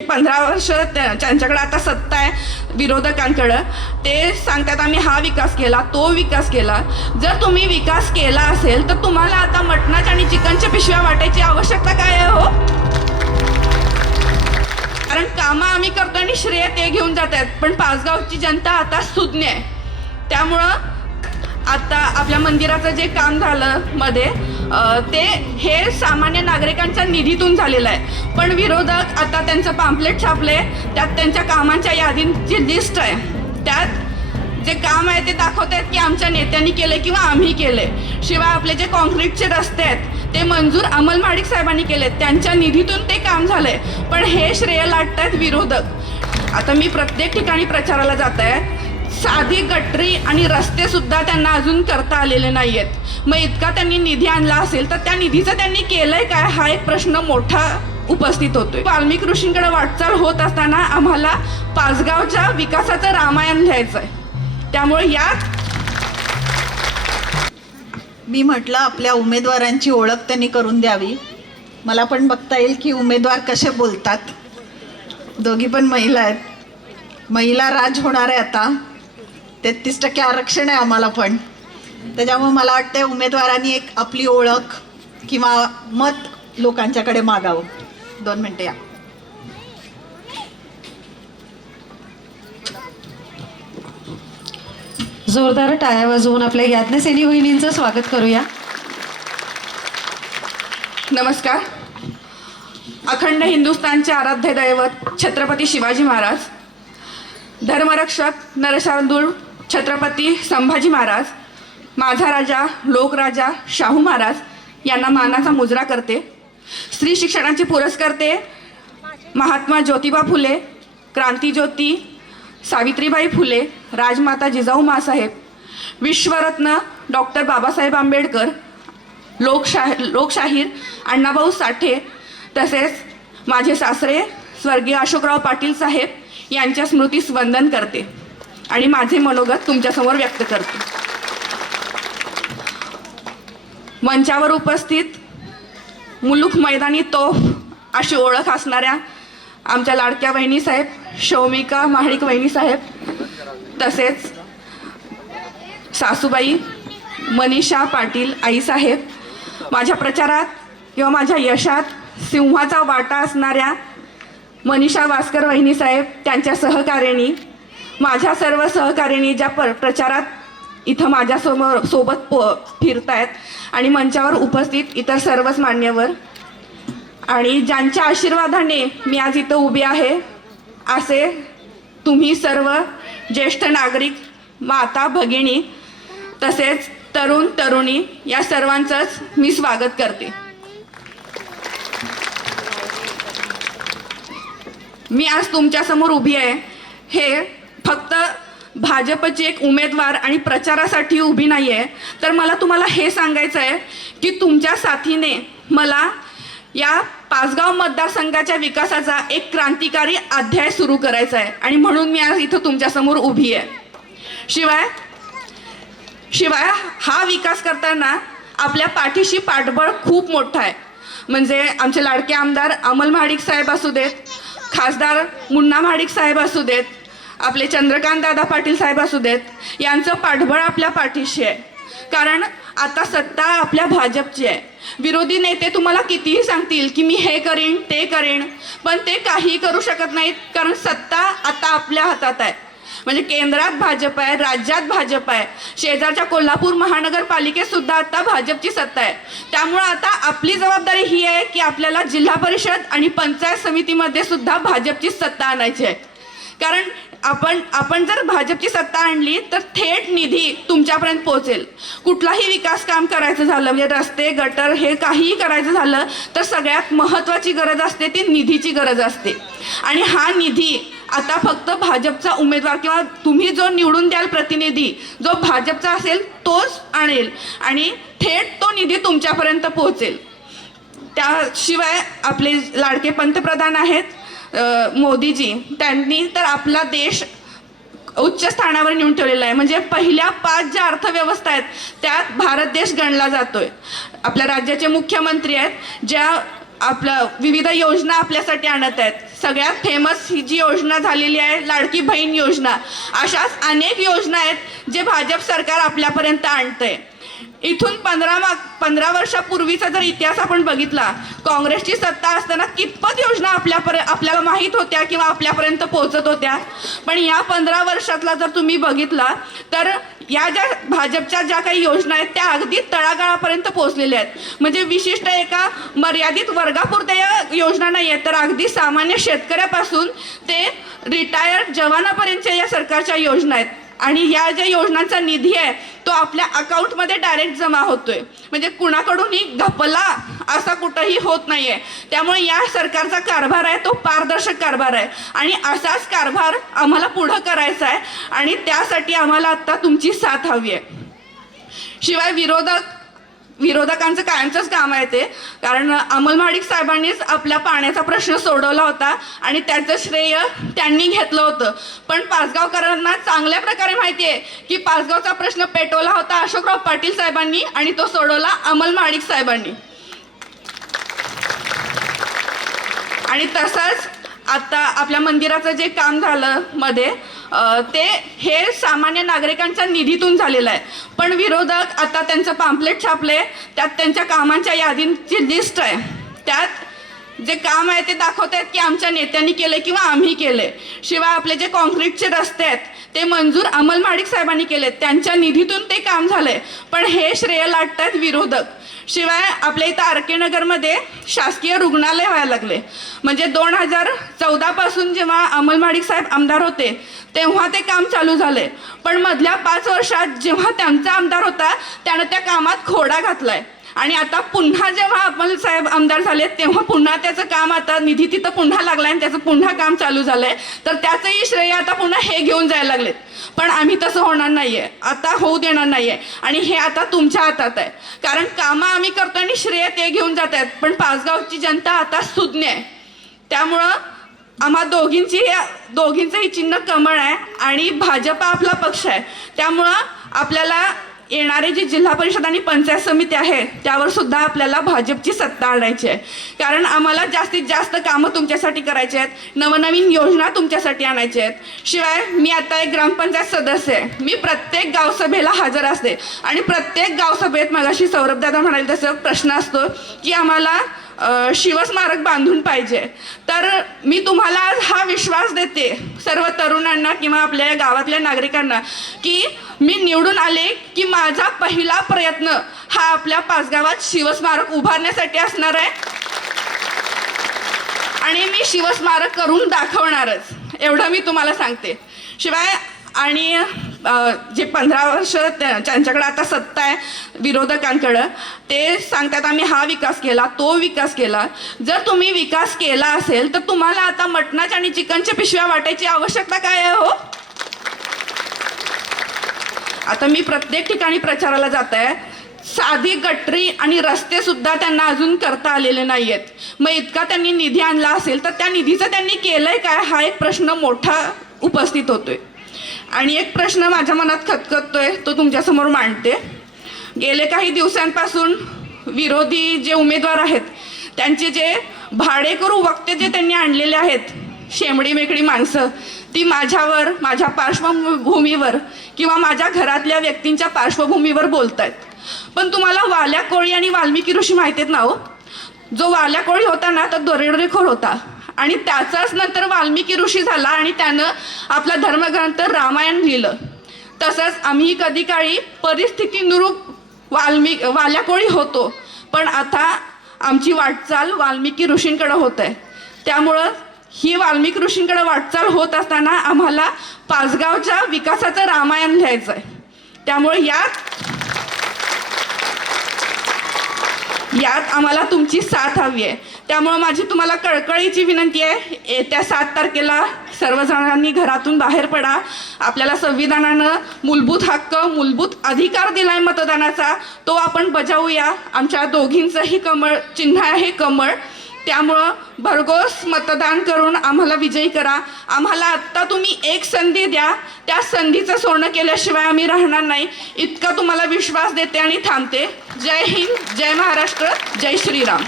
15 वर्ष त्यांच्याकडे आता सत्ता आहे विरोधकांकडं. ते सांगतात आम्ही हा विकास केला, तो विकास केला. जर तुम्ही विकास केला असेल तर तुम्हाला आता मटणाच्या आणि चिकनच्या पिशव्या वाटायची आवश्यकता काय आहे हो? कारण कामं आम्ही करतो आणि श्रेय ते घेऊन जात आहेत. पण पाचगावची जनता आता सुज्ञ आहे. त्यामुळं आता आपल्या मंदिराचं जे काम झालं मध्ये ते हे सामान्य नागरिकांच्या निधीतून झालेलं आहे. पण विरोधक आता त्यांचं पॅम्पलेट छापले, त्यात त्यांच्या कामांच्या यादीची लिस्ट आहे. त्यात जे काम आहे ते दाखवत आहेत की आमच्या नेत्यांनी केले किंवा आम्ही केले. शिवाय आपले जे कॉन्क्रीटचे रस्ते आहेत ते मंजूर अमल महाडिक साहेबांनी केले, त्यांच्या निधीतून ते काम झालंय. पण हे श्रेय लाटतायत विरोधक. आता मी प्रत्येक ठिकाणी प्रचाराला जात आहे, साधी गटरी आणि रस्ते सुद्धा त्यांना अजून करता आलेले नाही आहेत. मग इतका त्यांनी निधी आणला असेल तर त्या निधीचं त्यांनी केलंय काय हा एक प्रश्न मोठा उपस्थित होतोय. वाल्मिक ऋषींकडे वाटचाल होत असताना आम्हाला पाचगावच्या विकासाचं रामायण लिहायचं आहे. त्यामुळे यात मी म्हटलं आपल्या उमेदवारांची ओळख त्यांनी करून द्यावी. मला पण बघता येईल की उमेदवार कसे बोलतात. दोघी पण महिला आहेत. महिला राज होणार आहे आता. 33% आरक्षण आहे आम्हाला पण. त्याच्यामुळे मला वाटतं उमेदवारांनी एक आपली ओळख किंवा मत लोकांच्याकडे मागावं. 2 मिनटं या. जोरदार टाळ्या वाजवून आपल्या ज्ञातसेनी वहिनींचं स्वागत करूया. नमस्कार. अखंड हिंदुस्थानचे आराध्य दैवत छत्रपती शिवाजी महाराज, धर्मरक्षक नरशार्दूल छत्रपती संभाजी महाराज, माझा राजा लोकराजा शाहू महाराज यांना मानाचा मुजरा करते. स्त्री शिक्षणाचे पुरस्कर्ते महात्मा ज्योतिबा फुले, क्रांतीज्योती सावित्रीबाई फुले, राजमाता जिजाऊ माँसाहेब, विश्वरत्न डॉक्टर बाबासाहेब आंबेडकर, लोकशाहीर अण्णाभाऊ साठे, तसेच माझे सासरे स्वर्गीय अशोकराव पाटील साहेब यांच्या स्मृतीस वंदन करते आणि माझे मनोगत तुमच्यासमोर व्यक्त करते. मंचावर उपस्थित मुलूक मैदानी तोफ अशी ओळख असणाऱ्या आमच्या लाडक्या वहिनीसाहेब शौमिका महाडिक वहिनीसाहेब, तसेच सासूबाई मनीषा पाटील आईसाहेब, माझ्या प्रचारात किंवा माझ्या यशात सिंहाचा वाटा असणाऱ्या मनीषा वास्कर वहिनीसाहेब, त्यांच्या सहकारिणी, माझ्या सर्व सहकारिणी ज्या प्रचारात इथं सोबत फिरतायत आणि मंचावर उपस्थित इतर सर्वच मान्यवर आणि ज्यांच्या आशीर्वादाने मी आज इथं उभी आहे असे तुम्ही सर्व ज्येष्ठ नागरिक, माता भगिनी, तसेच तरुण तरुणी या सर्वांचंच मी स्वागत करते. मी आज तुमच्यासमोर उभी आहे हे फक्त भाजपचे एक उमेदवार आणि प्रचारासाठी उभी नाही आहे, तर मला तुम्हाला हे सांगायचं आहे की तुमच्या साथीने मला या पाचगाव मतदारसंघाच्या विकासाचा एक क्रांतिकारी अध्याय सुरू करायचा आहे आणि म्हणून मी आज इथं तुमच्यासमोर उभी आहे. शिवाय हा विकास करताना आपल्या पाठीशी पाठबळ खूप मोठं आहे. म्हणजे आमचे लाडके आमदार अमल महाडिक साहेब असू देत, खासदार मुन्ना महाडिक साहेब असू देत, आपले चंद्रकांत दादा पाटील साहेब असू देत, यांचं पाठबळ आपल्या पाठीशी आहे. कारण आता सत्ता आपल्या भाजपची आहे. विरोधी नेते तुम्हाला कितीही सांगतील की मी हे करीन ते करीन, पण ते काही करू शकत नाहीत. कारण सत्ता आता आपल्या हातात आहे. म्हणजे केंद्रात भाजप आहे, राज्यात भाजप आहे, शेजारच्या कोल्हापूर महानगरपालिकेत सुद्धा आता भाजपची सत्ता आहे. त्यामुळं आता आपली जबाबदारी ही आहे की आपल्याला जिल्हा परिषद आणि पंचायत समितीमध्ये सुद्धा भाजपची सत्ता आणायची आहे. कारण आपण जर भाजपची सत्ता आणली तर थेट निधी तुमच्यापर्यंत पोहोचेल. कुठलाही विकास काम करायचं झालं म्हणजे रस्ते गटर हे काहीही करायचं झालं तर सगळ्यात महत्त्वाची गरज असते ती निधीची गरज असते. आणि हा निधी आता फक्त भाजपचा उमेदवार किंवा तुम्ही जो निवडून द्याल प्रतिनिधी जो भाजपचा असेल तोच आणेल आणि थेट तो निधी तुमच्यापर्यंत पोहोचेल. त्याशिवाय आपले लाडके पंतप्रधान आहेत मोदीजी, त्यांनी तर आपला देश उच्च स्थानावर नेऊन ठेवलेला आहे. म्हणजे पहिल्या 5 ज्या अर्थव्यवस्था आहेत त्यात भारत देश गणला जातोय. आपल्या राज्याचे मुख्यमंत्री आहेत ज्या आपल्या विविध योजना आपल्यासाठी आणत आहेत. सगळ्यात फेमस ही जी योजना झालेली आहे लाडकी बहीण योजना, अशाच अनेक योजना आहेत जे भाजप सरकार आपल्यापर्यंत आणतंय. इथून 15 वर्षापूर्वीचा जर इतिहास आपण बघितला, काँग्रेसची सत्ता असताना कितपत योजना आपल्याला माहीत होत्या किंवा आपल्यापर्यंत पोहोचत होत्या. पण या 15 वर्षातला जर तुम्ही बघितला तर या ज्या भाजपच्या ज्या काही योजना आहेत त्या अगदी तळागाळापर्यंत पोहोचलेल्या आहेत. म्हणजे विशिष्ट एका मर्यादित वर्गापुरत्या या योजना नाही आहेत, तर अगदी सामान्य शेतकऱ्यापासून ते रिटायर्ड जवानापर्यंतच्या या सरकारच्या योजना आहेत. आणि या ज्या योजनांचा निधी आहे तो आपल्या अकाउंटमध्ये डायरेक्ट जमा होतोय. म्हणजे कुणाकडूनही घपला असा कुठंही होत नाहीये. त्यामुळे या सरकारचा कारभार आहे तो पारदर्शक कारभार आहे आणि असाच कारभार आम्हाला पुढं करायचा आहे आणि त्यासाठी आम्हाला आता तुमची साथ हवी आहे. शिवाय विरोधकांचं कायमचंच काम आहे ते, कारण अमल महाडिक साहेबांनीच आपला पाण्याचा प्रश्न सोडवला होता आणि त्याचं श्रेय त्यांनी घेतलं होतं. पण पाचगावकरांना चांगल्या प्रकारे माहिती आहे की पाचगावचा प्रश्न पेटवला होता अशोकराव पाटील साहेबांनी आणि तो सोडवला अमल महाडिक साहेबांनी. आणि तसंच आता आपल्या मंदिराचं जे काम झालं मध्ये ते हे सामान्य नागरिकांच्या निधीतून झालेलं आहे. पण विरोधक आता त्यांचं पॅम्पलेट छापले, त्यात त्यांच्या कामांच्या यादींची लिस्ट आहे, त्यात जे काम आहे ते दाखवत आहेत की आमच्या नेत्यांनी केले किंवा आम्ही केले. शिवाय आपले जे कॉन्क्रीटचे रस्ते आहेत ते मंजूर अमल महाडिक साहेबांनी केलेत, त्यांच्या निधीतून ते काम झालंय. पण हे श्रेय लाटतात विरोधक. शिवाय आपल्या इथं आर के नगरमध्ये शासकीय रुग्णालय व्हायला लागले. म्हणजे 2014 पासून जेव्हा अमल महाडिक साहेब आमदार होते तेव्हा ते काम चालू झाले. पण मधल्या 5 वर्षात जेव्हा त्यांचा आमदार होता त्यानं त्या कामात खोडा घातलाय आणि आता पुन्हा जेव्हा अमल साहेब आमदार झाले तेव्हा पुन्हा त्याचं काम आता निधी तिथं पुन्हा लागलाय आणि त्याचं पुन्हा काम चालू झालंय. तर त्याचंही श्रेय आता पुन्हा हे घेऊन जायला लागलेत. पण आम्ही तसं होणार नाहीये, आता होऊ देणार नाहीये आणि हे आता तुमच्या हातात आहे. कारण कामं आम्ही करतो आणि श्रेय ते घेऊन जात आहेत. पण पाचगावची जनता आता सुज्ञ आहे. त्यामुळं आम्हा दोघींचंही चिन्ह कमळ आहे आणि भाजपा आपला पक्ष आहे. त्यामुळं आपल्याला येणारे जे जिल्हा परिषद आणि पंचायत समिती आहे त्यावर सुद्धा आपल्याला भाजपची सत्ता आणायची आहे. कारण आम्हाला जास्तीत जास्त कामं तुमच्यासाठी करायची आहेत, नवनवीन योजना तुमच्यासाठी आणायच्या आहेत. शिवाय मी आता एक ग्रामपंचायत सदस्य आहे. मी प्रत्येक गावसभेला हजर असते आणि प्रत्येक गावसभेत मगाशी सौरभदादा म्हणाले तसं प्रश्न असतो की आम्हाला शिवस्मारक बांधून पाहिजे. तर मी तुम्हाला आज हा विश्वास देते सर्व तरुणांना किंवा आपल्या गावातल्या नागरिकांना की मी निवडून आले की माझा पहिला प्रयत्न हा आपल्या पाचगावात शिवस्मारक उभारण्यासाठी असणार आहे आणि मी शिवस्मारक करून दाखवणारच, एवढं मी तुम्हाला सांगते. शिवाय आणि जे 15 वर्ष त्यांच्याकडे आता सत्ता आहे विरोधकांकडं, ते सांगतात आम्ही हा विकास केला तो विकास केला. जर तुम्ही विकास केला असेल तर तुम्हाला आता मटणाच्या आणि चिकनच्या पिशव्या वाटायची आवश्यकता काय आहे हो? आता मी प्रत्येक ठिकाणी प्रचाराला जात आहे, साधी गटरी आणि रस्ते सुद्धा त्यांना अजून करता आलेले नाही आहेत. मग इतका त्यांनी निधी आणला असेल तर त्या निधीचं त्यांनी केलंय काय हा एक प्रश्न मोठा उपस्थित होतोय. आणि एक प्रश्न माझ्या मनात खतखततोय तो तुमच्यासमोर मांडते. गेले काही दिवसांपासून विरोधी जे उमेदवार आहेत त्यांचे जे भाडेकरू वक्ते जे त्यांनी आणलेले आहेत, शेमडी मेकडी माणसं, ती माझ्यावर, माझ्या पार्श्वभूमीवर किंवा माझ्या घरातल्या व्यक्तींच्या पार्श्वभूमीवर बोलत आहेत. पण तुम्हाला वाल्या कोळी आणि वाल्मिकी ऋषी माहिती आहेत ना हो? जो वाल्या कोळी होता ना तो दरोडेखोर होता आणि त्याचाच नंतर वाल्मिकी ऋषी झाला आणि त्यानं आपला धर्मग्रंथ रामायण लिहिलं. तसंच आम्ही कधी काळी परिस्थितीनुरूप वाल्या कोळी होतो, पण आता आमची वाटचाल वाल्मिकी ऋषींकडे होत आहे. त्यामुळं ही वाल्मिकी ऋषींकडे वाटचाल होत असताना आम्हाला पाचगावच्या विकासाचं रामायण लिहायचं आहे. त्यामुळे यात आम्हाला तुमची साथ हवी आहे. त्यामुळं माझी तुम्हाला कळकळीची विनंती आहे, येत्या 7 तारखेला सर्वजणांनी घरातून बाहेर पडा. आपल्याला संविधानानं मूलभूत हक्क, मूलभूत अधिकार दिलाय मतदानाचा, तो आपण बजावूया. आमच्या दोघींचंही कमळ चिन्ह आहे कमळ. त्यामुळं भरघोस मतदान करून आम्हाला विजयी करा. आम्हाला आत्ता तुम्ही एक संधी द्या, त्या संधीचं सोनं केल्याशिवाय आम्ही राहणार नाही, इतका तुम्हाला विश्वास देते आणि थांबते. जय हिंद, जय महाराष्ट्र, जय श्रीराम.